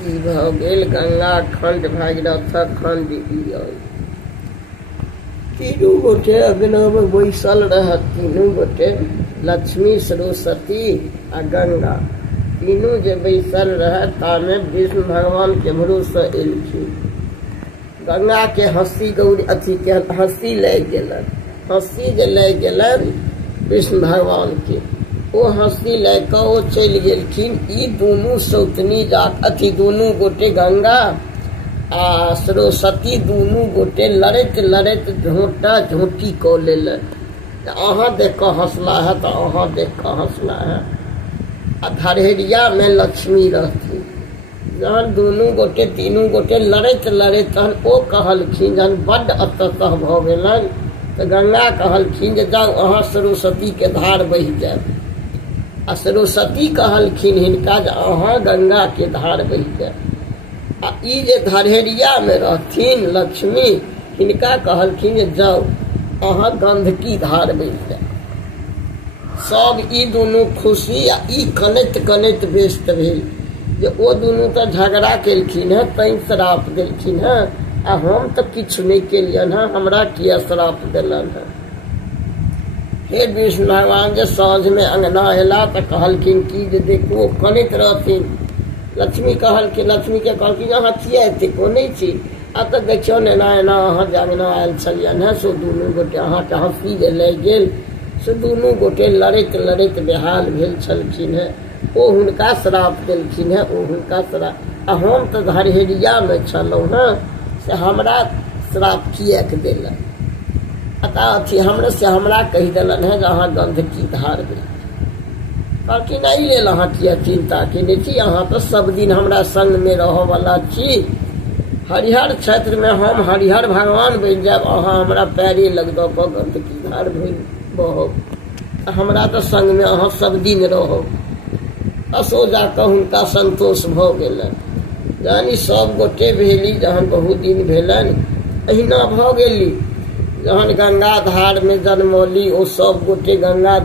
ई भ गेल गंगा खंड भागीरथ खंड। तीनू गोटे अग्नि में बैसल रह, तीनू गोटे लक्ष्मी सरस्वती आ गंगा तीनू जे बैसल रह तामे विष्णु भगवान के भरोसे एलखिन। गंगा के हंसी गौरी अथी के हंसी लग गेलन, हंसी जे लग गेलन विष्णु भगवान के, वो हंसी लग के वो चल गेलखिन। ई दोनों सौतनी जात अथी दोनों गोटे गंगा आ सरस्वती दोनों गोटे लड़त लड़त झोंटा झोंटी को लेलन। अहाँ देख के हंसला है तो अहाँ देख के हंसला है। आ धरहेरिया में लक्ष्मी रहती। जहन दोनों गोटे तीनों गोटे लड़त लड़त तहन ओ कहलखिन, जहन बड्ड अतः भ गेलन तो गंगा कहलखिन जे जाओ अहाँ सरस्वती के धार बहि जाए। आ सरस्वती कहलखिन हिनका जे अहाँ गंगा के धार बहि जाए। आ ई जे धरहेरिया में रहथिन लक्ष्मी, हिनका कहलखिन जे जाओ अहाँ गंधकी धार बहि जाए। सब ई दोनों खुशी आ ई कनैत कनैत व्यस्त भेल जे ओ दोनों तो झगड़ा केलखिन है, तैं श्राप देलखिन है। आ हम तो किछु नहीं केलियन है, हमरा किया श्राप दिलन है। हे विष्णु भगवान जे साँझ में अंगना एला तो कहलखिन कि जे देखो कनैत रहथिन। लक्ष्मी कहलखिन, लक्ष्मी के कहलखिन अहाँ किया एते कोनै छी? आ तो देखियो एना एना अहाँ जे अंगना आयल छलियन है, सो दोनों गोटे अहाँ के हंसी जे लागि गेल से दोनों गोटे लड़त लड़त बेहाल भेल छलखिन है। ओ हुनका श्राप देलखिन है, ओ हुनका श्राप। आ हम तो धरहेरिया में छलहुँ है, से हमरा श्राप किया के देलन? अतः अथी हमरे से हमरा कही देलन है जे अहाँ गंधकी धार बहि। कहलखिन एहि लेल अहाँ किया चिंता केने छी? अहाँ तो सब दिन हमरा संग में रह वाला छी। हरिहर क्षेत्र में हम हरिहर भगवान बन जाब, अहाँ हमरा पैरे लग दऽ कऽ गंधकी धार बहब। हमरा तो संग में अहाँ सब दिन रहब। असो जाके हुनका संतोष भ गेलन। जानी सब गोटे भेली, जहन बहुत दिन भेलन अहिना भ गेली। जहन गंगा धार में जन्मौली, ओ सब गोटे गंगा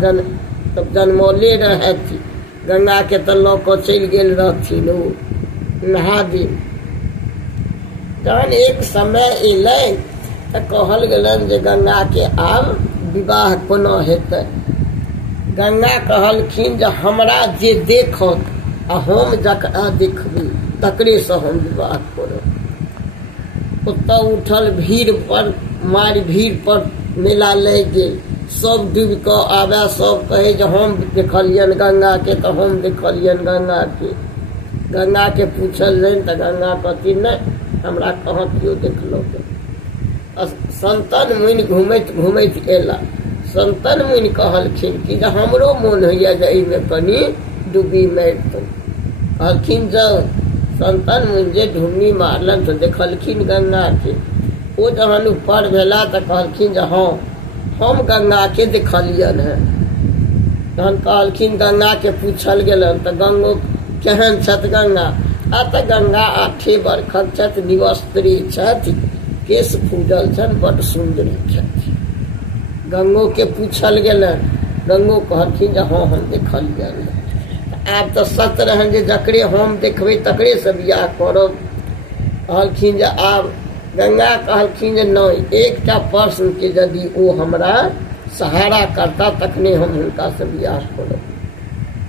तब जन्मौले रहती। गंगा के तो लऽ कऽ चलि गेल रहथिन ओ नहा दिन। जहन एक समय एलै तो कहल गेलन जे गंगा के आब विवाह कोना हेतै। गंगा कहलखिन जे हमरा जे देखत आ हम जकरा देखबी तकरे से हम विवाह करब। ओतऽ उठल भीड़ पर मारि भीड़ पर मेला लग गेल। सब डूबि कऽ आबे, सब कहे जे हम देखलियन गंगा के, तो हम देखलियन गंगा के। गंगा के पूछल तो गंगा कहती नहीं, हमरा कहाँ क्यों देखलक। संतन मुनि घूमैत घूमैत एला। संतन मुनि कहलखिन कि जे हमरो मोन होइया जे एहिमे कनी डूबी मारितौं। कहलखिन जाओ। संतन मुनि जे ढुमनी मारलन तो देखलखिन गंगा के। ओ जहन ऊपर भेला तो कहलखिन जे हाँ हम गंगा के देखलियन है। तहन कहलखिन गंगा के पूछल गेलन तो गंगो केहन छथि गंगा? आ तो गंगा 8 बरखक छथि, निवस्त्री छथि, केश फूटल छनि, बड़ सुंदरी छथि। गंगो के पूछल गेलन, गंगो कहलखिन जे हाँ हम देखलियन। आब तो सत रहन जे जकरे हम देखबै तकरे से बियाह करब। कहलखिन जे आब गंगा कहलखिन जे नहीं, एकटा प्रश्न के यदि ओ हमरा सहारा करता तखने हम हुनका से बियाह करब।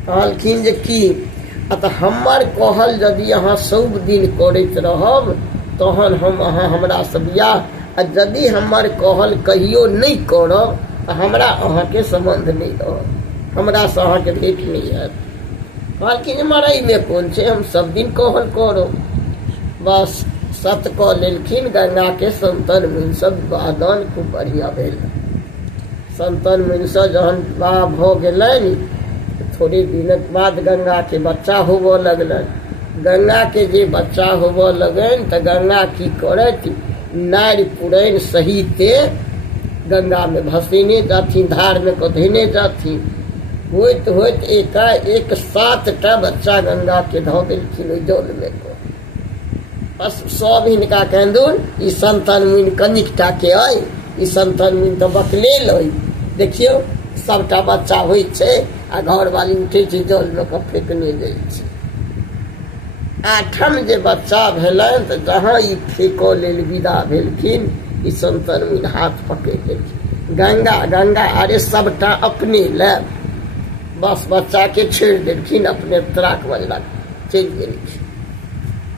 कहलखिन जे की? अतः हमर कहल यदि अहाँ सब दिन करैत रहब तहन हम अहाँ हमरा से बियाह, आ यदि हमर कहल कहियो नहीं करब तो हमरा अहाँ के संबंध नहीं रहत, हमरा से अहाँ के भेंट नहीं हैत। कहलखिन मरई में कौन छै, हम सब दिन कहल करब। बस सत कह लेलखिन। गंगा के संतन मुनि सब विवाहदान खूब बढ़िया भेल। संतन मुनि से जहन विवाह भ गेलनि, थोड़े दिनक बाद गंगा के बच्चा होबऽ लगलन। गंगा के जे बच्चा होबऽ लगन तो गंगा की करत, नारि पुरैन सहिते गंगा में भसेने जाथिन, धार में कधेने जाथिन। होइत होइत एकाएक 7टा बच्चा गंगा के धऽ देलखिन ओहि जल में। बस सब हिनका कहून ई संतन मुनि कनिकटा के अइ, ई संतन मुनि तो बकलेल अइ। देखियो सबटा बच्चा होइ छै आ घर वाली उठे छै जल में के फेकने जाइ छै। आठम जे बच्चा भेलन तो जहाँ ई फेको लेल विदा भेलखिन ई संतन मुनि हाथ पकड़ लेलखिन, गंगा गंगा अरे सबटा अपने ले, बस बच्चा के छेड़ देलखिन, अपने त्राक बजलक चलि गेलखिन।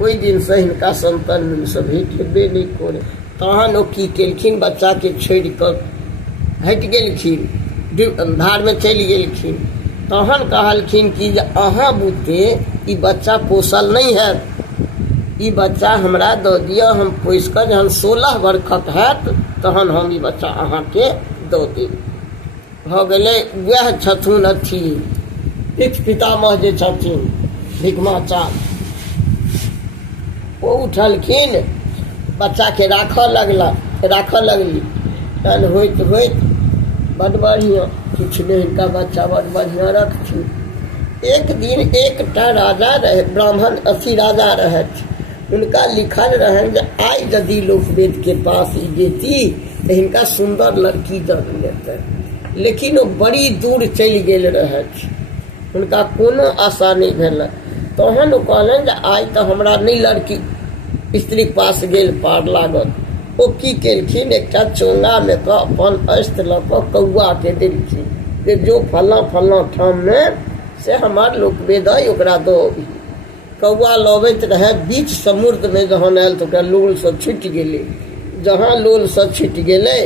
ओहि दिन से हिनका संतन मुनि से भेट हेबे नहीं करे। तहन ओ की केलखिन, बच्चा के छेड़ कर हटि गेलखिन, धार में चलि गेलखिन। तहन कहलखिन कि अहाँ बुते ई बच्चा पोसल नहीं है, ई बच्चा हमरा दो दिया, हम पोस कर जहन 16 वर्षक हैत तहन हम ई बच्चा अहाँ के दो देब। भ गेलै वह छथुन अथी भिख पितामह जे छथिन भिखमाचार्य, ओ उठलखिन, बच्चा के राखऽ लगली। तहन होइत होइत बड़ बढ़िया किछु नहीं, हिनका बच्चा बड़ बढ़िया रखथिन। एक दिन एकटा राजा रहे, ब्राह्मण अथी राजा रहे, उनका लिखल रहे जे आई यदि लोकवेद के पास ई जेती तो हिनका सुंदर लड़की जन्म लेते, लेकिन वो बड़ी दूर चलि गेल रहे, उनका कोनो आशा नहीं भेल। तहन वो कहलन जे आई तो हमरा नहीं लड़की स्त्री पास गेल पार लागत। ओ की केलखिन, एकटा चोंगा में का अपन अस्त्र ल क कौआ के देलखिन जे जो फला फला ठाम में से हमार लोकवेद है ओकरा दो। कौआ लबैत रहे, बीच समुद्र में जहन आयल तो लोल सब छुटि गेलै, जहाँ लोल सब छुटि गेलै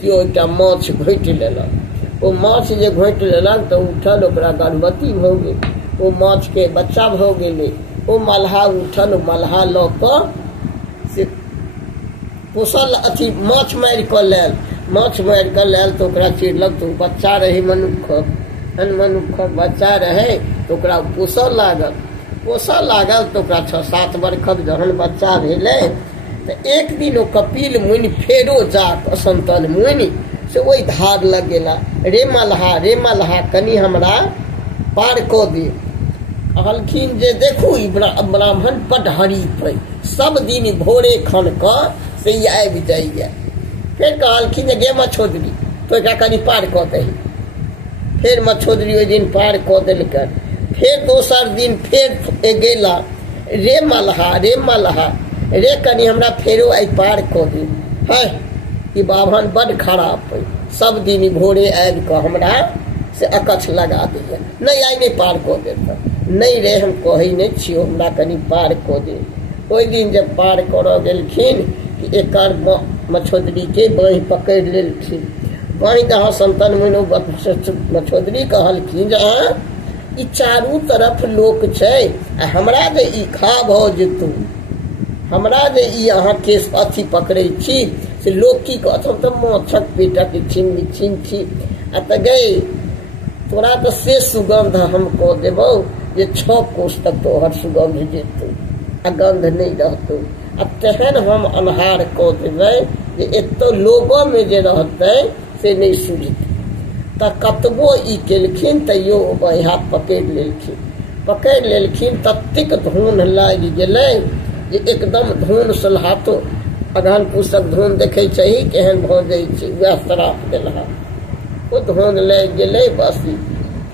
कि एकटा माछ घोटि लेलक। ओ माछ जे घोटि लेलक तो उठल, ओकरा गर्भवती भ गेल, ओ माछ के बच्चा भ गेलै। ओ मल्हा उठल, ओ मल्हा ल क से पोसल अथी माछ मारि क लेल, माछ मारि क लेल तो ओकरा चिड़लक, तो बच्चा रहे मनुक्खक बच्चा रहे तो ओकरा पोसल लागल तो ओकरा 6-7 वर्षक जहन बच्चा भेलै तो एक दिन ओ कपिल मुनि फेरो जाक संतन मुनि से वही धार लग गेला, रे मल्हा कनी हमरा पार क दे। कहलखिन जे देखू ई ब्राह्मण बड हरीफ है, सब दिन भोरे खन क से ई आबि जाइए। फिर कहलखिन जे गे मछोदरी तो एकरा कनी पार क दही। फिर मछोदरी ओहि दिन पार क देलकै। फिर दोसर दिन फिर गेला, रे मल्हा रे कनी हमरा फेरो आई पार क दे। है ई बाभन बड खराब है, सब दिन भोरे आबि क हमरा से अकछ लगा दिए, नहीं आई नहीं पार क देता। नहीं रे हम कही नहीं छियो, हमरा कनी पार क दे। ओहि दिन जब पार कर गेलखिन कि एकर मछोदरी के बाँहि पकड़ लेलखिन। बाँहि जहाँ संतन मुनि मछोदरी कहलखिन जे ई चारू तरफ लोक छै, हमरा जे ई खा भ जेतू, हमरा जे ई अहाँ के अथी पकड़े छी से लोक की कहत, हम तो माछक पेटा के छीन छी। आ त गए तोरा तो से सुगंध हम कह देबो जे 6 कोस तक तोहर सुगंध जेतू आ गंध नहीं रहतौ। आ तेहन हम अन्हार कह देबै जे एतो लोगों में जे रहते से नहीं सुझत। त कतबो ई केलखिन तैयो बहिया पकड़ लेलखिन ततेक धुन लागि गेलै जे एकदम धुन सलहातो अगहन पुस्तक धुन देखे छही केहन भ जाइ छै, वएह श्राप देलहा। ओ धुन लागि गेलै बस।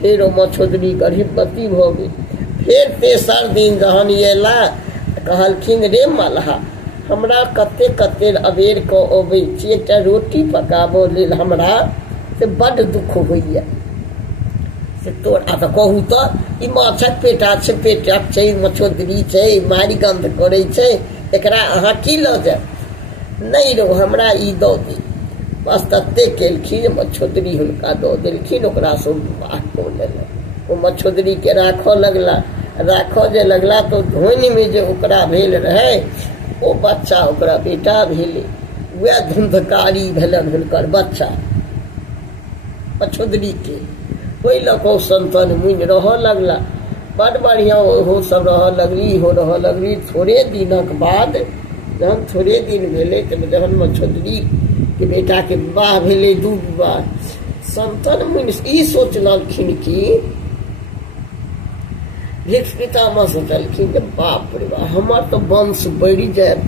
फिर ओ मछोदरी गर्भवती भ गेल। फिर तेसर दिन जहन एला कहलखिन रे मल्हा हमरा कते अबेर क अबै छी, एकटा रोटी पकाबो लेल हमरा से बड दुख होइया से तोरा त कहू त ई माछक पेटा छै, मछोदरी छै, मारि गंध करे छै, एकरा अहाँ की ल जाय। नहीं रो हमरा ई दो दे। बस तते केलखिन, मछोदरी हुनका दो देलखिन, ओकरा से विवाह कऽ लेलक। ओ मछोदरी के राखऽ जे लगला तो धोनी में जे ओकरा भेल रहे ओ बच्चा ओकरा बेटा भेले, वह धुंधकारी भेलन हुनकर बच्चा मछोदरी के। ओहि लऽ संतन मुनि रहऽ लगला, बड़ बढ़िया ओहो सब रहऽ लगली। थोड़े दिनक बाद जहन थोड़े दिन भेले तब जहन मछोदरी के बेटा के विवाह भेले, 2 विवाह, संतन मुनि ई सोचलखिन कि भिख पितामह सोचलखिन कि बाप रे बाप हमर तो वंश बढ़ि जायत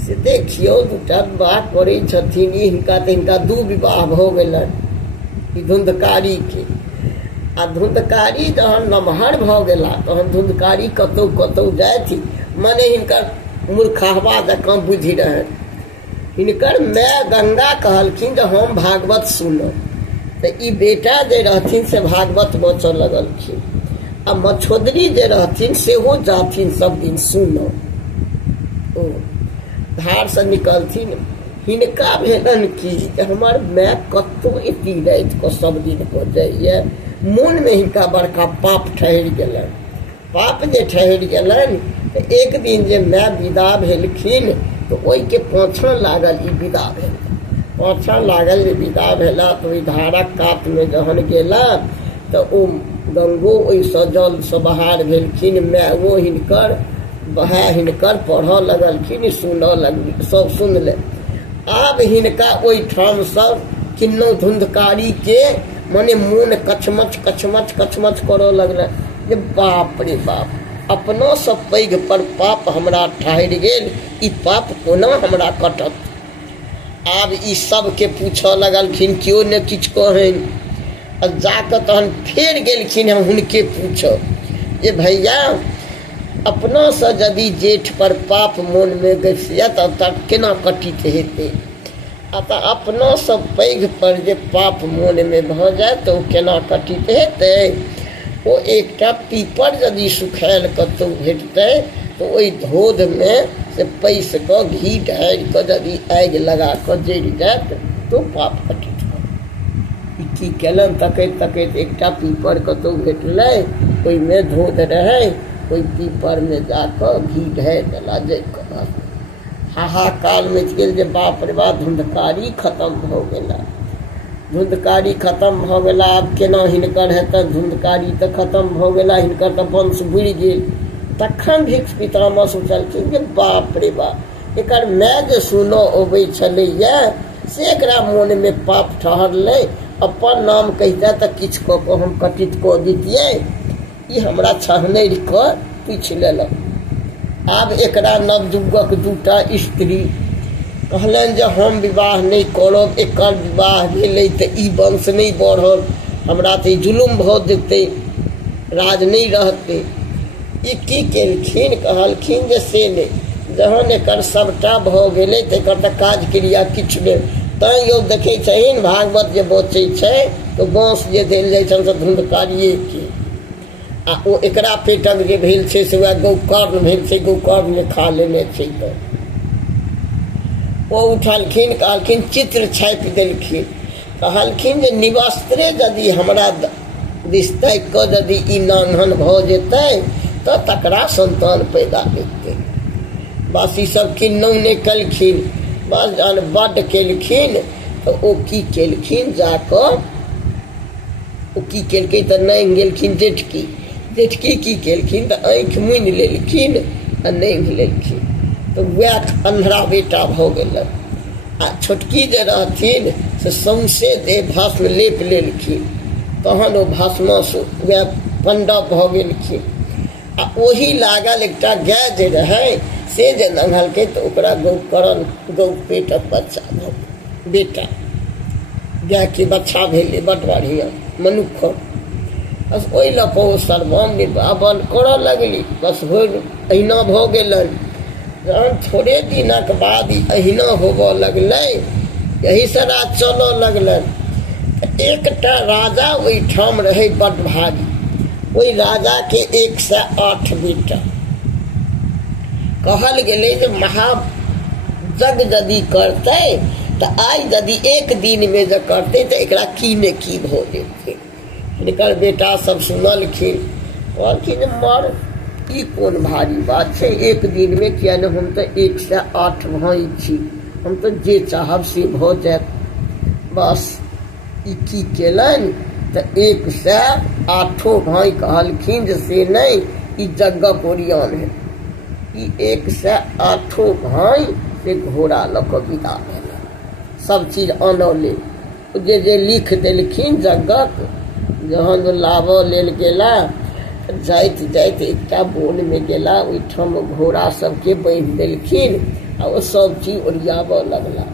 से देखियो 2टा विवाह करे छथिन, हिनका 2 विवाह भ गेलन ई धुंधकारी के। आ धुंधकारी जहन नमहर भ गेला तहन धुंधकारी कतौ कतौ जाथि मने हिनकर मूर्खहवा जकाँ बुद्धि रहनि। हिनकर माय गंगा कहलखिन जे हम भागवत सुनब, तो ई बेटा जे रहथिन से भागवत बचऽ लगलखिन आ मछोदरी जे रहथिन सेहो जाथिन सब दिन सुनऽ। धार से निकलथिन, हिनका भेलन कि हमर माय कतौ एती राति को सब दिन हो जाइए। मोन में हिनका बड़का पाप ठहरि गेलन। पाप जे ठहरि गेलन तो एक दिन जे माय विदा भेलखिन तो ओहि के पाछा लागल ई विदा भेल। पाछा लागल जे विदा भेला तो ओहि धारक कात में जहन गेला तो ओ गंगो ओहिसँ जल से बाहर भेलखिन। मायो हिनकर वह हिनकर पढ़ऽ लगलखिन, सुनऽ लगली, सब सुनले। आब हिनका ओहिठाम सब किन्नो धुंधकारी के मने मोन कचमच कचमच कचमच करऽ लगल जे बाप रे बाप, अपनो से पैघ पर पाप हमरा ठहरि गेल, ई पाप कोना हमरा कटत। आब ई सब के पूछऽ लगलखिन, केओ ने किछु कहन। जाके तहन फेर गेलखिन हम हुनके पूछऽ जे भैया अपना से यदि जेठ पर पाप मोन में गसिया तब केना कटित हेतै। अतः अपना से पैघ पर जे पाप मोन में भ जाए तो केना कटित हेतै। ओ एकटा पीपर यदि सुखायल कतौ भेटतै तो ओहि धोध में से पैस क घी ढारि क यदि आगि लगा क जरि जायत तो पाप कटित हो। की केलन तकैत तकैत एकटा पीपर कतौ भेटलै, ओहिमे धोध रहै, ओहि पीपर में जाकर घी ढारि देला जरि क। हाहाकार मचि गेल जे बाप रे बाप धुंधकारी खत्म भ गेला। धुंधकारी खत्म भ गेला, आब केना हिनकर हेतन। धुंधकारी तऽ खत्म भ गेला, हिनकर तऽ वंश बुड़ि गेल। तखन भिक्ष पितामह सोचलखिन जे बाप रे बाप, एकर माय जे सुनऽ अबै छलैया से एकरा मोन में पाप ठहरलै। अपन नाम कहिता तऽ किछु कऽ कऽ हम कटित कऽ दितियै, ई हमरा छहनरि कऽ पूछि लेलक। आब एकरा नवयुवक दूटा स्त्री कहलनि जे हम विवाह नहीं करब, एकर विवाह भेलै तऽ ई वंश नहीं बढ़ल, हमरा तऽ जुलुम भऽ जेतै, राज नहीं रहतै। ई की केलखिन, कहलखिन जे से नहीं, जहन एकर सबटा भऽ गेलै तऽ एकर तऽ काज क्रिया किछु नहीं। तैँ यौ देखै छथिन भागवत जे बचै छै तऽ बाँस जे देल जाइ छनि से धुंधकारिये के। आ ओ एकरा पेटक जे भेल छै से वएह गौकर्ण भेल छै, गौकर्ण जे खा लेने छै। तऽ ओ उठलखिन, कहलखिन चित्र छापि देलखिन, कहलखिन जे निवस्त्रे यदि हमरा दिस ताकि कऽ यदि ई नान्हन भऽ जेतै तऽ तकरा संतान पैदा हेतै। बस ई सब किन्नौ नहि केलखिन, बस जहन बड्ड केलखिन तऽ ओ की केलखिन, जाकऽ ओ की केलखिन तऽ नांगि गेलखिन जेठकी। जेठकी की केलखिन तऽ आँखि मुनि लेलखिन आ नांगि लेलखिन, तऽ वएह अन्हरा बेटा भऽ गेलन। आ छोटकी जे रहथिन से सौंसे देह भस्म लेप लेलखिन, तहन ओ भस्मसँ वएह पंडव भऽ गेलखिन। आ ओही लागल एकटा गाय जे रहै से जे नंघलकै तऽ ओकरा गौकर्ण गौ पेटक बच्चा भऽ बेटा, गाय के बच्चा भेलै बड्ड बढ़िया मनुख। बस ओहि लऽ कऽ ओ सर्वम निर्वापन करऽ लगली, बस हो अहिना भऽ गेलन। जहन थोड़े दिनक बाद अहिना होबऽ लगलै, यही से राज चलऽ लगलन। एकटा राजा ओहिठाम रहै बड्ड भारी, ओहि राजा के 108 बेटा। कहल गेलै जे महाजग यदि करतै तऽ आइ यदि एक दिन में जे करतै तऽ एकरा की ने की भऽ जेतै। हिनकर बेटा सब सुनलखिन, कहलखिन जे मर ई कोन भारी बात छै, एक दिन में किया ने, हम तऽ 108 भाई छी, हम तऽ जे चाहब से भऽ जायत। बस ई की केलनि तऽ 108 भाई कहलखिन जे से नहीं, ई जगक ओरियान है। ई 108 भाई से घोड़ा लऽ कऽ विदा भेल, सब चीज आनऽ लेल। जे लिख देलखिन जगक, जहन लाबऽ लेल गेला जाइत जाइत एकटा बोन में गेला, ओहिठाम घोड़ा सबके बांधि देलखिन आ ओ सब चीज ओरियाबऽ लगला।